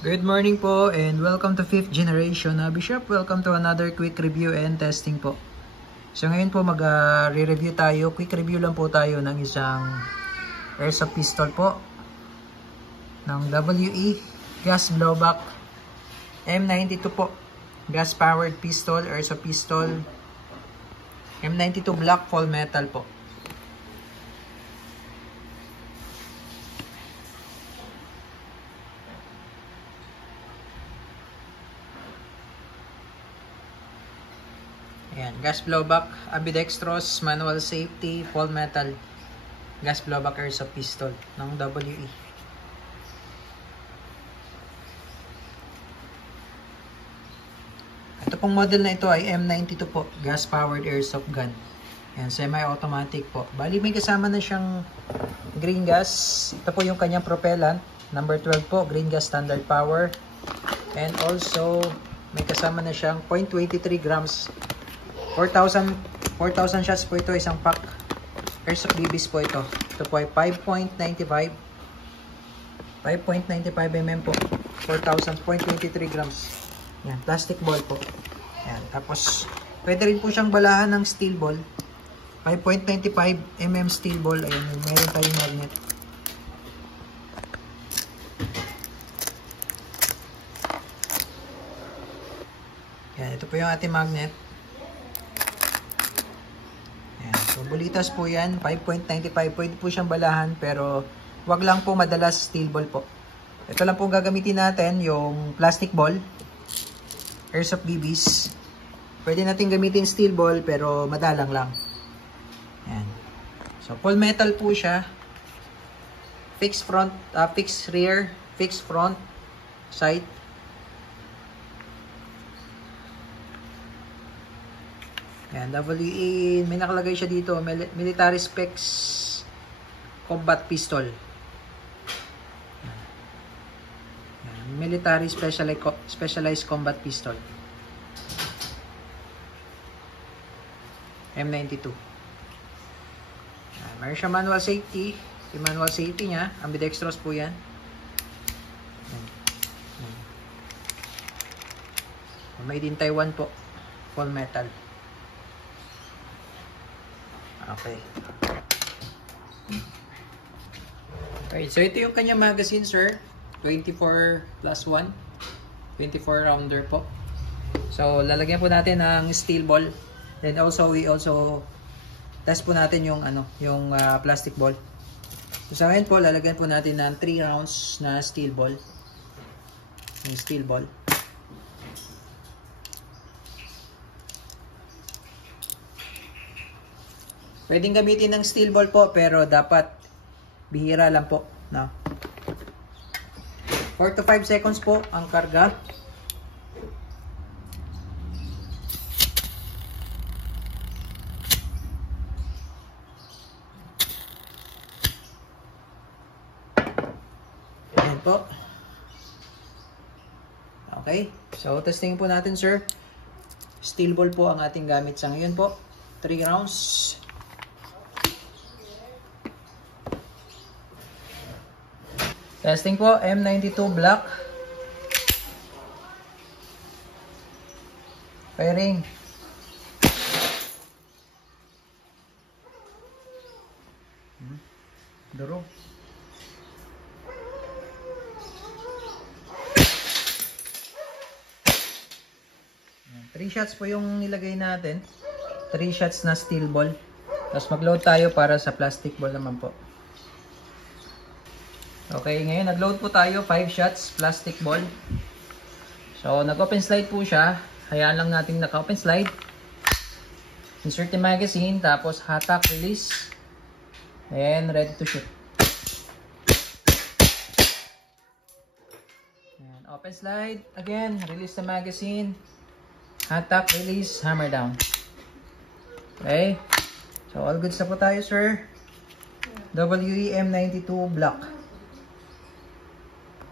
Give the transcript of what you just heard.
Good morning po and welcome to 5th generation Bishop. Welcome to another quick review and testing po. So ngayon po mag-re-review tayo. Quick review lang po tayo ng isang airsoft pistol po ng WE gas blowback M92 po. Gas powered pistol, airsoft pistol M92 black full metal po. Ayan, gas blowback, ambidextrous, manual safety, full metal, gas blowback airsoft pistol ng WE. Ito pong model na ito ay M92 po, gas powered airsoft gun. Ayan, semi-automatic po. Bali may kasama na siyang green gas. Ito po yung kanyang propellant, number 12 po, green gas standard power. And also may kasama na siyang 0.23 grams 4,000 shots po ito, isang pack. Airsoft BBs po ito. Ito po ay 5.95 mm po. 4,000, 0.23 grams. Yan, plastic ball po. Yan, tapos pwede rin po siyang balahan ng steel ball. 5.95 mm steel ball. Ayan, meron tayong magnet. Yan, ito po yung ating magnet. So, bulitas po yan, 5.95, pwede po siyang balahan, pero wag lang po madalas steel ball po. Ito lang po gagamitin natin, yung plastic ball, airsoft BBs. Pwede natin gamitin steel ball, pero madalang lang. Yan. So, full metal po siya. Fixed front, fixed rear, fixed front, sight. Yan, WE, may nakalagay siya dito, military specs combat pistol. Yan, military specialized combat pistol. M92. Yan, mayroon siya manual safety. Yung manual safety niya, ambidextrous po yan. Yan. Yan. Made in Taiwan po. Full metal. Okay. Alright, so ito yung kanyang magazine, sir. 24 plus 1. 24 rounder po. So, lalagyan po natin ng steel ball. Then also, we also test po natin yung plastic ball. So, sa akin po, lalagyan po natin ng 3 rounds na steel ball. Yung steel ball. Pwedeng gamitin ng steel ball po, pero dapat bihira lang po, no? 4 to 5 seconds po ang karga. Ayan po. Okay. So, testing po natin, sir. Steel ball po ang ating gamit sa ngayon po. 3 rounds. Testing po, M92 black. Firing. Duro. Three shots po yung nilagay natin. 3 shots na steel ball. Tapos mag-load tayo para sa plastic ball naman po. Okay, ngayon nag-load po tayo, 5 shots, plastic ball. So, nag-open slide po siya. Hayaan lang natin naka-open slide. Insert the magazine, tapos hatak, release. And ready to shoot. And open slide, again, release the magazine. Hatak, release, hammer down. Okay. So, all goods na po tayo, sir. WE M92 black.